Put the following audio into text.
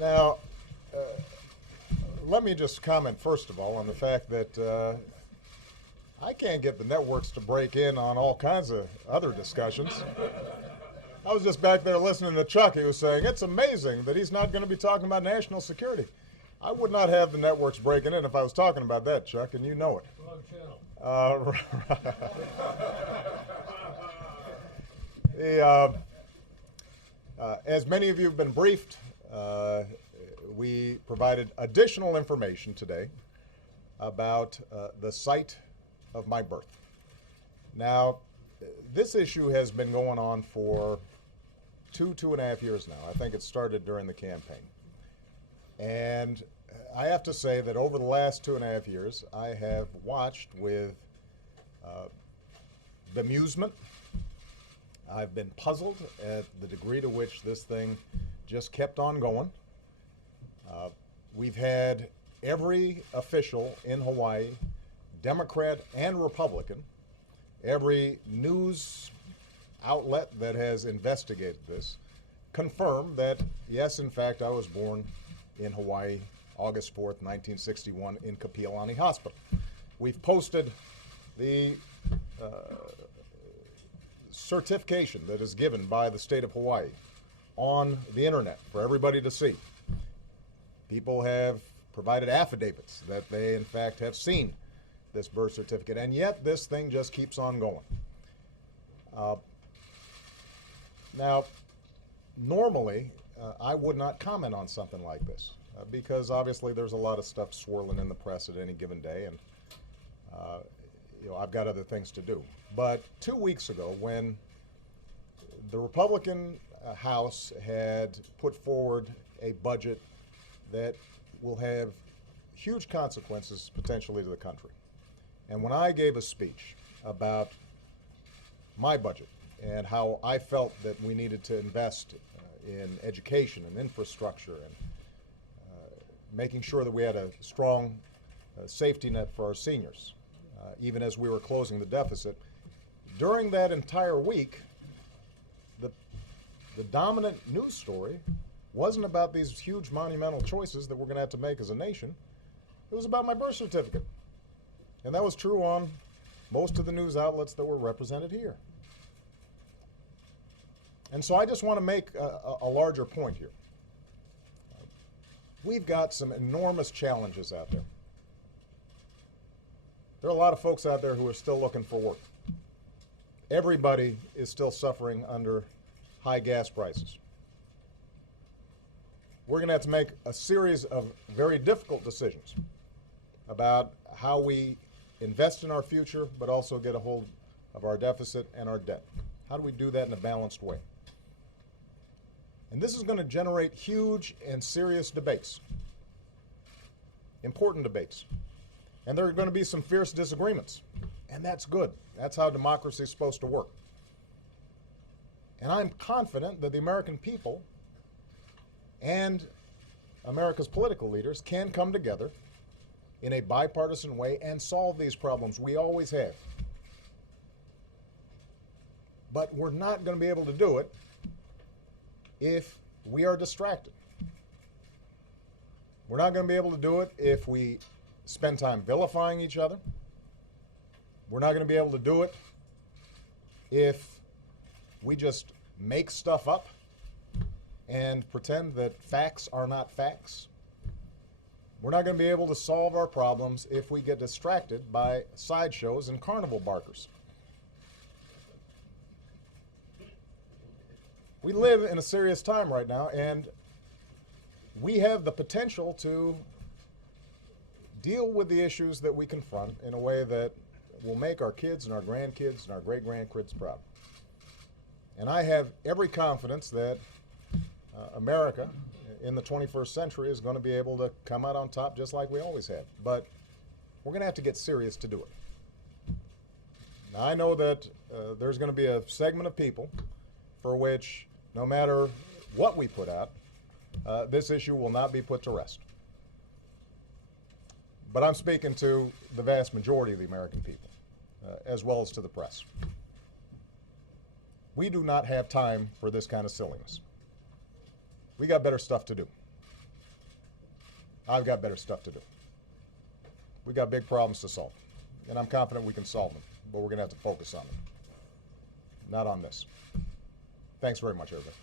Now, uh, let me just comment first of all on the fact that I can't get the networks to break in on all kinds of other discussions. I was just back there listening to Chuck. He was saying it's amazing that he's not going to be talking about national security. I would not have the networks breaking in if I was talking about that, Chuck, and you know it. Wrong channel. As many of you have been briefed, we provided additional information today about the site of my birth. Now, this issue has been going on for 2.5 years now. I think it started during the campaign. And I have to say that over the last 2.5 years, I have watched with bemusement. I've been puzzled at the degree to which this thing just kept on going. We've had every official in Hawaii, Democrat and Republican, every news outlet that has investigated this, confirm that, yes, in fact, I was born in Hawaii, August 4th, 1961, in Kapiolani Hospital. We've posted the certification that is given by the state of Hawaii on the internet for everybody to see. People have provided affidavits that they, in fact, have seen this birth certificate, and yet this thing just keeps on going. Now, normally, I would not comment on something like this because obviously there's a lot of stuff swirling in the press at any given day, and I've got other things to do. But 2 weeks ago, when the Republican House had put forward a budget that will have huge consequences potentially to the country, and when I gave a speech about my budget and how I felt that we needed to invest in education and infrastructure and making sure that we had a strong safety net for our seniors, even as we were closing the deficit, during that entire week, the dominant news story wasn't about these huge monumental choices that we're going to have to make as a nation. It was about my birth certificate. And that was true on most of the news outlets that were represented here. And so I just want to make a larger point here. We've got some enormous challenges out there. There are a lot of folks out there who are still looking for work. Everybody is still suffering under high gas prices. We're going to have to make a series of very difficult decisions about how we invest in our future, but also get a hold of our deficit and our debt. How do we do that in a balanced way? And this is going to generate huge and serious debates, important debates. And there are going to be some fierce disagreements, and that's good. That's how democracy is supposed to work. And I'm confident that the American people and America's political leaders can come together in a bipartisan way and solve these problems. We always have. But we're not going to be able to do it if we are distracted. We're not going to be able to do it if we spend time vilifying each other. We're not going to be able to do it if we just make stuff up and pretend that facts are not facts. We're not going to be able to solve our problems if we get distracted by sideshows and carnival barkers. We live in a serious time right now, and we have the potential to deal with the issues that we confront in a way that will make our kids and our grandkids and our great-grandkids proud. And I have every confidence that America in the 21st century is going to be able to come out on top just like we always have. But we're going to have to get serious to do it. Now, I know that there's going to be a segment of people for which, no matter what we put out, this issue will not be put to rest. But I'm speaking to the vast majority of the American people, as well as to the press. We do not have time for this kind of silliness. We got better stuff to do. I've got better stuff to do. We got big problems to solve, and I'm confident we can solve them, but we're going to have to focus on them, not on this. Thanks very much, everybody.